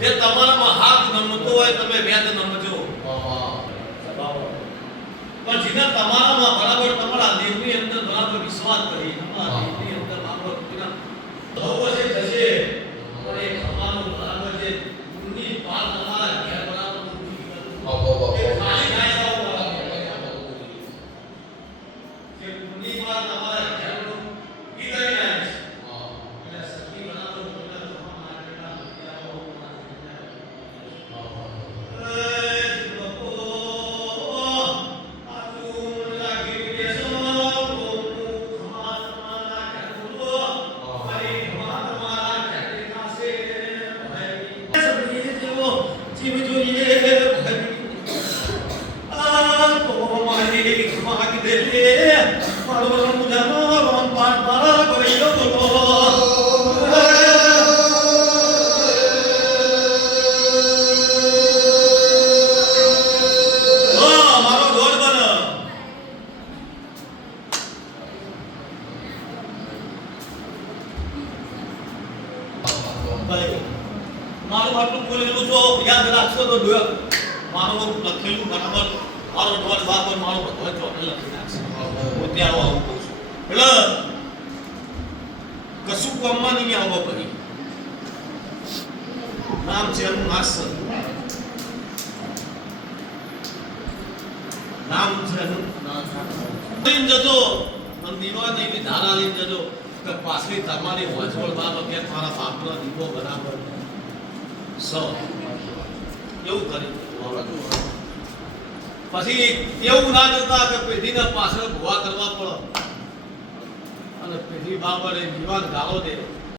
જે તમારામાં હાથ નમતો હોય તમે વેદ નમજો. પણ જેને તમારામાં બરાબર તમારા દેવની અંદર બરાબર વિશ્વાસ કરી તમારા દેવની અંદર બરાબર અવશ્ય થશે. પણ એ તમારો બરાબર જે ગુણની પાર તમારા ઘેર બરાબર એ ખાલી થાય જે ગુણની પાર તમારા ઘેર ઈ કરી જાય છે. એટલે સખી બરાબર બોલા તમારા આટલા મારું આટલું બોલેલું જો યાદ રાખશો તો મારું લખેલું બરાબર મારો ડોલ બાપર મારો બધો ચોટે લખી નાખશે. હું ત્યાં આવું કહું છું એટલે કશું કામમાં નહીં આવો કરી નામ છે એનું માસ્ટર નામ છે એનું લઈને જજો દીવા નહીં ધારા લઈને જજો કે પાછલી તમારી વજવળ બાબત કે મારા બાપનો દીવો બરાબર એવું કરી પછી એવું ના કરતા કે પેઢીને પાછળ ભૂવા કરવા પડે અને પેઢી બાબરે વિવાદ ગાળો દે